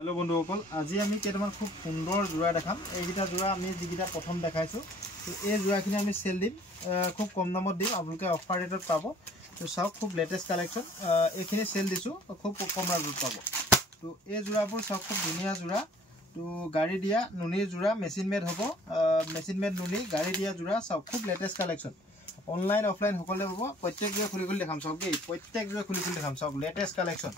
hello बंधुসকল আজি আমি কেইটামান খুব সুন্দৰ জোৰা দেখাম এইগিটা জোৰা আমি যিগিটা প্ৰথম দেখাইছো তো এই জোৰাখিনি আমি সেল দিম খুব কম দামত দিম আপোনালোকে অফাৰ ৰেটত পাব তো চাওক খুব লেটেষ্ট কালেকচন এইখিনি সেল দিছো খুব কম দামত পাব তো এই জোৰাবোৰ চাওক খুব ধুনীয়া জোৰা তো গাড়ী দিয়া নুনিৰ জোৰা মেচিন মেড হ'ব মেচিন মেড নুনি গাড়ী দিয়া জোৰা চাওক খুব লেটেষ্ট কালেকচন অনলাইন অফলাইন সকলে পাব প্ৰত্যেক জোৰা খুলি খুলি দেখাম চাওক দেই প্ৰত্যেক জোৰা খুলি খুলি দেখাম চাওক লেটেষ্ট কালেকচন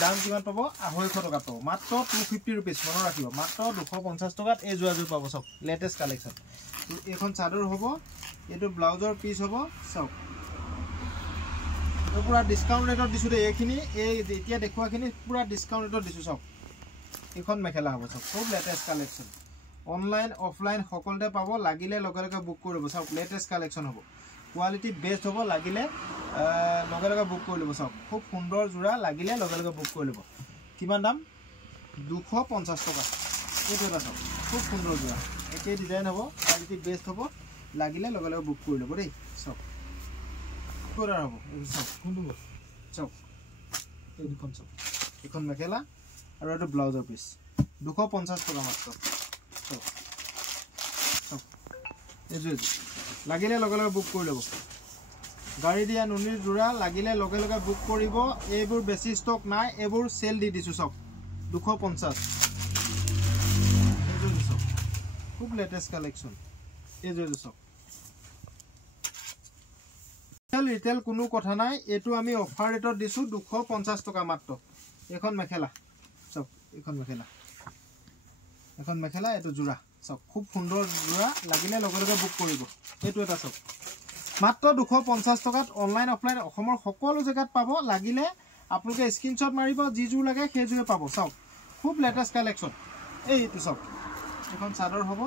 দাম কিমান পাব 250 টকা পাব মাত্ৰ 250 रुपीस মন ৰাখিব মাত্ৰ 250 টকাত এই জোৰাজোৰ পাব চাওক লেটেষ্ট কালেকচন তো এখন চাদৰ হ'ব এটো ব্লাউজৰ পিস হ'ব চাওক তো পুৰা ডিসকাউন্ট ৰেটত দিছো দে এইখিনি এই এতিয়া দেখুৱাখিনি পুৰা ডিসকাউন্ট ৰেটত দিছো চাওক এখন মেখেলা হ'ব চাওক খুব লেটেষ্ট কালেকচন অনলাইন অফলাইন সকলতে পাব লাগিলে লগে লগে বুক কৰিব চাওক লেটেষ্ট কালেকচন হ'ব কোৱালিটি বেস্ট হ'ব লাগিলে লগে লগে বুক কৰি লব চাওক খুব সুন্দৰ জোৰা লাগিলে লগে লগে বুক কৰি লব কিমান দাম 250 টকা এইটো এটা চাওক খুব সুন্দৰ জোৰা একে ডিজাইন হ'ব কোৱালিটি বেস্ট হ'ব লাগিলে লগে লগে বুক কৰি লব দেই চাওক কোৰা হ'ব এই চাওক কোনটো চাওক এই দুখন চাওক এখন মেখেলা আৰু এটা ব্লাউজৰ পিস 250 টকা মাত্ৰ চাওক চাওক এই লাগিলে লগে লগে বুক কৰি লব গাড়ী দিয়া নুনিৰ জোৰা লাগিলে লগে লগে বুক কৰিব এইবোৰ বেছি ষ্টক নাই এইবোৰ সেল দি দিছো সব 250 এইটো দিছো খুব লেটেষ্ট কালেকচন এইটো দিছো ৰিটেল কোনো কথা নাই এটো আমি অফাৰ ৰেটত দিছো 250 টকা মাত্ৰ এখন মেখেলা সব এখন মেখেলা এটো জোৰা সব খুব সুন্দৰ জোৰা লাগিলে লগে লগে বুক কৰিব এটো এটা সব মাত্ৰ 250 টকাত অনলাইন অফলাইন অসমৰ সকলো জায়গাত পাব লাগিলে আপোনালোকে স্ক্ৰিনশ্বট মাৰিব যি জোৰ লাগে সেই জোৰে পাব চাওক খুব লেটেষ্ট কালেকচন এইটো চাওক এখন চাদৰ হ'ব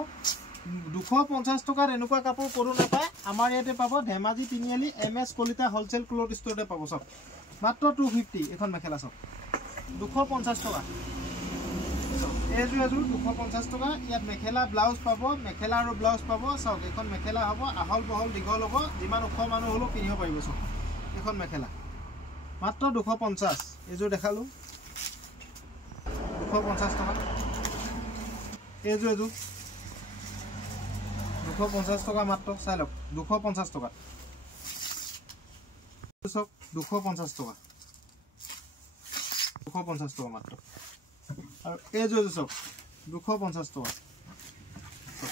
250 টকাত এনেকুৱা কাপোৰ কোনো নাপায় আমাৰ ইয়াতে পাব ধেমাজি তিনিআলি এমএস কলিতা হোলসেল ক্লথ ষ্টৰতে পাব চাওক মাত্ৰ 250 এখন মেখেলা চাওক 250 টকা এজু 250 টকা ইয়াত মেখেলা ব্লাউজ পাব মেখেলা আৰু ব্লাউজ পাব চাওক এখন মেখেলা হ'ব আহল বহল দীঘল হ'ব যিমান ওখ মানুহ হলো পিনিব পাৰিব চাওক এখন মেখেলা মাত্ৰ 250 এজু দেখালো 250 টকা এজু 250 টকা মাত্ৰ চাই লওক 250 টকা চাওক 250 টকা 250 টকা মাত্ৰ আৰু এই জোৰ সব 250 টকা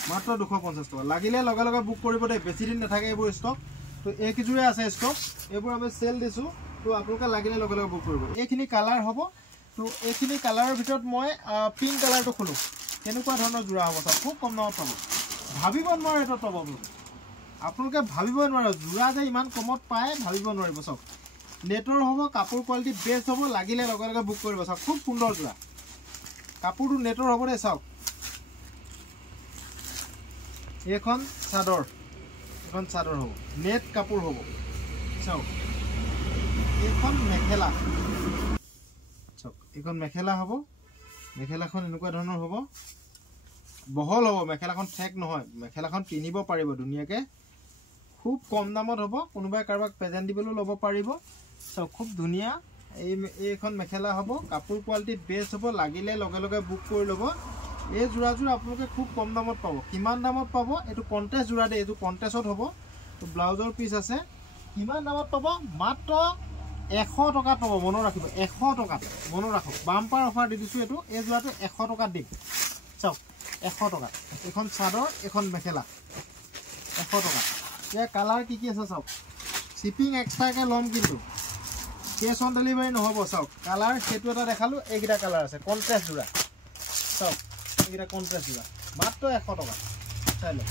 মাত্ৰ 250 টকা লাগিলে লগে লগে বুক কৰিব দে বেছি দিন নাথাকে এইবোৰ ষ্টক তো এক জোৰে আছে ষ্টক এইবোৰ আমি সেল দিছো তো আপোনালোকে লাগিলে লগে লগে বুক কৰিব এইখিনি কালাৰ হ'ব তো এইখিনি কালাৰৰ ভিতৰত মই পিংক কালাৰটো খুলো কেনেকুৱা ধৰণৰ জোৰা হ'ব সব খুব কম দামত পাব ভাবিব নোৱাৰে এটা পাব আপোনালোকে ভাবিব নোৱাৰে জোৰা যে ইমান কমত পায় ভাবিব নোৱাৰিব সব নেটৰ হ'ব কাপোৰ কোৱালিটি বেস্ট হ'ব লাগিলে লগে লগে বুক কৰিব সব খুব সুন্দৰ জোৰা কাপোৰটো নেটৰ হ'ব দে চাওক এখন চাদৰ হ'ব নেট কাপোৰ হ'ব চাওক এখন মেখেলা চাওক এখন মেখেলা হ'ব মেখেলাখন এনেকুৱা ধৰণৰ হ'ব বহল হ'ব মেখেলাখন ঠেক নহয় মেখেলাখন পিনিব পাৰিব ধুনীয়াকে খুব কম দামত হ'ব কোনোবাই কাৰোবাক প্ৰেজেন্ট দিবলৈ ল'ব পাৰিব চাওক খুব ধুনীয়া এইখন মেখেলা হ'ব কাপোৰ কোৱালিটি বেস্ট হ'ব লাগিলে লগে লগে বুক কৰি ল'ব এই জোৰাজোৰ আপোনালোকে খুব কম দামত পাব কিমান দামত পাব এটো কন্টেস্ট জোৰা দে এটো কন্টেস্টত হ'ব তো ব্লাউজৰ পিস আছে কিমান দামত পাব মাত্ৰ 100 টকা পাব মন ৰাখিব 100 টকা মন ৰাখক বাম্পাৰ অফাৰ দি দিছো এটো এই জোৰাটো 100 টকা দিম চাওক 100 টকা এখন চাদৰ এখন মেখেলা 100 টকা এই কালাৰ কি আছে চাওক শিপিং এক্সট্ৰাকে লম কিন্তু কেছ অন ডেলিভাৰী নহব চাওক কালাৰ সেটো এটা দেখালো এইগিটা কালাৰ আছে কন্ট্ৰাস্ট জোৰা চাওক এইগিটা কন্ট্ৰাস্ট জোৰা মাত্ৰ 100 টকা চাই লওক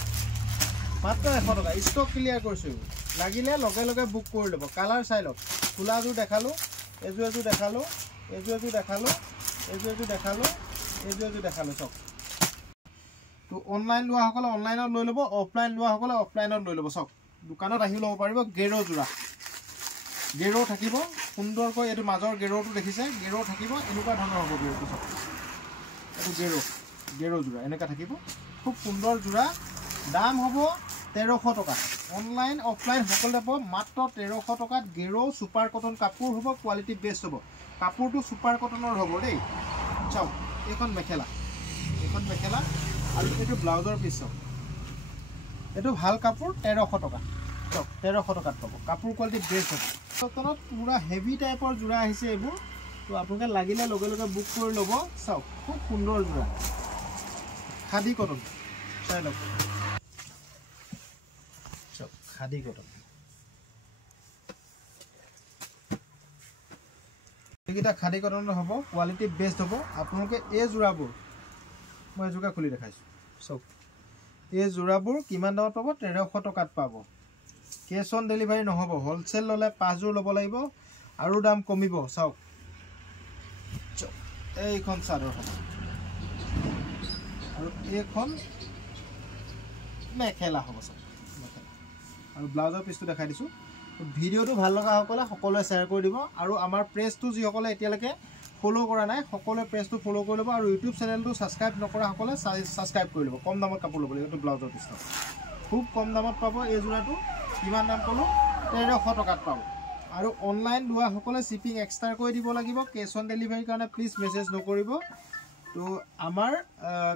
মাত্ৰ 100 টকা ষ্টক ক্লিয়াৰ কৰিছো লাগিলে লগে লগে বুক কৰি লব কালাৰ চাই লওক ফুলাজোৰ দেখালো এজু দেখালো চাওক তো অনলাইন লোৱা সকলে অনলাইনত লৈ লব অফলাইন লোৱা সকলে অফলাইনত লৈ লব চাওক দোকানত আহি ল'ব পাৰিব গেৰো জোৰা গেৰো থাকিব সুন্দৰকৈ এটো মাজৰ গেৰোটো দেখিছে গেৰো থাকিব এনেকুৱা ধৰণৰ হ'ব গেৰোটো চাওক এটো গেৰো জোৰা এনেকা থাকিব খুব সুন্দৰ জোৰা দাম হ'ব 1300 টকা অনলাইন অফলাইন সকলে পাব মাত্ৰ 1300 টকাত গেৰো সুপাৰ কটন কাপোৰ হ'ব কোৱালিটি বেস্ট হ'ব কাপোৰটো সুপাৰ কটনৰ হ'ব দেই চাওক এইখন মেখেলা আৰু এইটো ব্লাউজৰ পিছ এইটো ভাল কাপোৰ 1300 টকা চক 1300 টকাত পাব কাপোৰ কোৱালিটি বেষ্ট হ'ব কটনত পুৰা হেভি টাইপৰ জোৰা আহিছে এইবোৰ তো আপোনালোকে লাগিলে লগে লগে বুক কৰি ল'ব চাওক খুব সুন্দৰ জোৰা খাদী কটন চাই লওক চক খাদী কটন এইকেইটা খাদী কটনৰ হ'ব কোৱালিটি বেষ্ট হ'ব আপোনালোকে এই জোৰাবোৰ মই জোৰা খুলি দেখাইছোঁ চক এই জোৰাবোৰ কিমান দামত পাব 1300 টকাত পাব কেছ অন ডেলিভাৰী নহ'ব হোলচেল ল'লে 5 জোৰ ল'ব লাগিব আৰু দাম কমিব চাওক এইখন চাদৰ হ'ব আৰু এইখন মেখেলা হ'ব চাওক মেখেলা আৰু ব্লাউজৰ পিছটো দেখাই দিছোঁ ভিডিঅ'টো ভাল লগা সকলে সকলোৱে শ্বেয়াৰ কৰি দিব আৰু আমাৰ পেজটো যিসকলে এতিয়ালৈকে ফলো কৰা নাই সকলোৱে পেজটো ফলো কৰি ল'ব আৰু ইউটিউব চেনেলটো ছাবস্ক্ৰাইব নকৰা সকলে ছাবস্ক্ৰাইব কৰি ল'ব কম দামত কাপোৰ ল'ব লাগিব এইটো ব্লাউজৰ পিছটো খুব কম দামত পাব এই জোৰাটো কিমান দাম ক'লো 1300 টকাত পাব আৰু অনলাইন লোৱা সকলে শিপিং এক্সট্ৰা কৰি দিব লাগিব কেছ অন ডেলিভাৰীৰ কাৰণে প্লিজ মেছেজ নকৰিব তো আমাৰ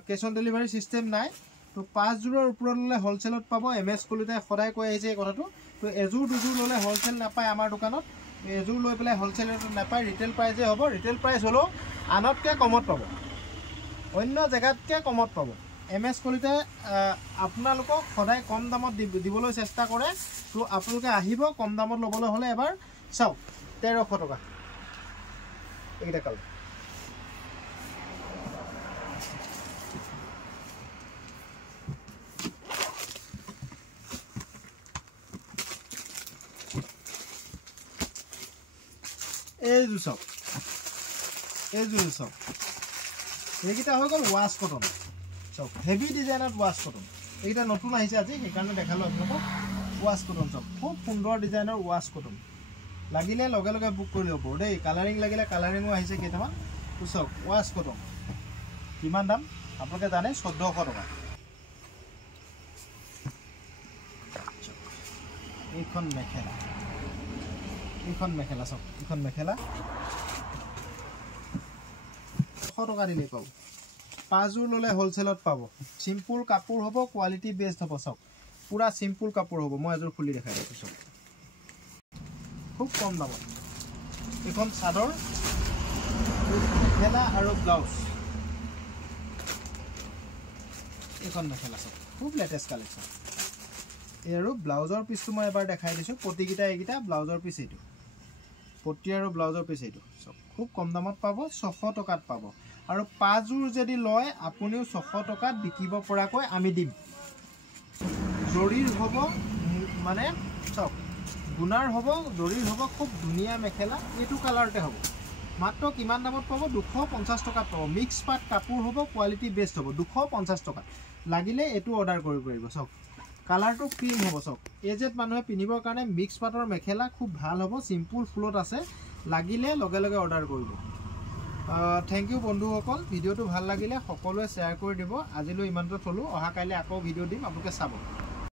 কেছ অন ডেলিভাৰী সিস্টেম নাই তো 5 জোৰৰ ওপৰত ল'লে হোলচেলত পাব এমএছ কলিতাই সদায় কৈ আহিছে এই কথাটো তো এজোৰ দুজোৰ ল'লে হোলচেল নাপায় আমাৰ দোকানত এজোৰ লৈ পেলাই হোলচেলত নাপায় ৰিটেল প্ৰাইজে হ'ব ৰিটেল প্ৰাইচ হ'লেও আনতকৈ কমত পাব অন্য জেগাতকৈ কমত পাব এমএছ কলিতাই আপোনালোকক সদায় কম দামত দিবলৈ চেষ্টা কৰে তো আপোনালোকে আহিব কম দামত ল'বলৈ হ'লে এবাৰ চাওক 1300 টকা এইকেইটা কালাৰ এইযোৰ চাওক এইকেইটা হৈ গ'ল ৱাছ কটন চাওক হেভি ডিজাইনত ৱাছ কটন এইকেইটা নতুন আহিছে আজি সেইকাৰণে দেখালোঁ আপোনালোকক ৱাছ কটন চাওক খুব সুন্দৰ ডিজাইনৰ ৱাছ কটন লাগিলে লগে লগে বুক কৰি ল'ব দেই কালাৰিং লাগিলে কালাৰিঙো আহিছে কেইটামান তো চাওক ৱাছ কটন কিমান দাম আপোনালোকে জানে 1400 টকা এইখন মেখেলা চাওক এইখন মেখেলা 100 টকা দিলেই পাব 5 জোৰ ল'লে হোলচেলত পাব চিম্পুল কাপোৰ হ'ব কোৱালিটি বেষ্ট হ'ব চাওক পুৰা চিম্পুল কাপোৰ হ'ব মই এযোৰ খুলি দেখাই দিছোঁ চাওক খুব কম দামত এইখন চাদৰ মেখেলা আৰু ব্লাউজ এইখন মেখেলা চাওক খুব লেটেষ্ট কালেকশ্যন এই আৰু ব্লাউজৰ পিছটো মই এবাৰ দেখাই দিছোঁ পটিকেইটা এইকেইটা ব্লাউজৰ পিছ এইটো পটি আৰু ব্লাউজৰ পিছ এইটো চব খুব কম দামত পাব 600 টকাত পাব আৰু 5 জোৰ যদি লয় আপুনিও 600 টকাত বিকিব পৰাকৈ আমি দিম জৰিৰ হ'ব মানে চব গুণাৰ হ'ব জৰিৰ হ'ব খুব ধুনীয়া মেখেলা এইটো কালাৰতে হ'ব মাত্ৰ কিমান দামত পাব 250 টকাত পাব মিক্স পাট কাপোৰ হ'ব কোৱালিটি বেষ্ট হ'ব 250 টকাত লাগিলে এইটো অৰ্ডাৰ কৰিব পাৰিব চব কালাৰটো ক্ৰীম হ'ব চক এজেড মানুহে পিন্ধিবৰ কাৰণে মিক্স পাটৰ মেখেলা খুব ভাল হ'ব চিম্পুল ফুলত আছে লাগিলে লগে লগে অৰ্ডাৰ কৰিব থ্যাংক ইউ বন্ধুসকল ভিডিঅ'টো ভাল লাগিলে সকলোৱে শ্বেয়াৰ কৰি দিব আজিলৈ ইমানটো থলো অহা কাইলৈ আকৌ ভিডিঅ' দিম আপোনালোকে চাব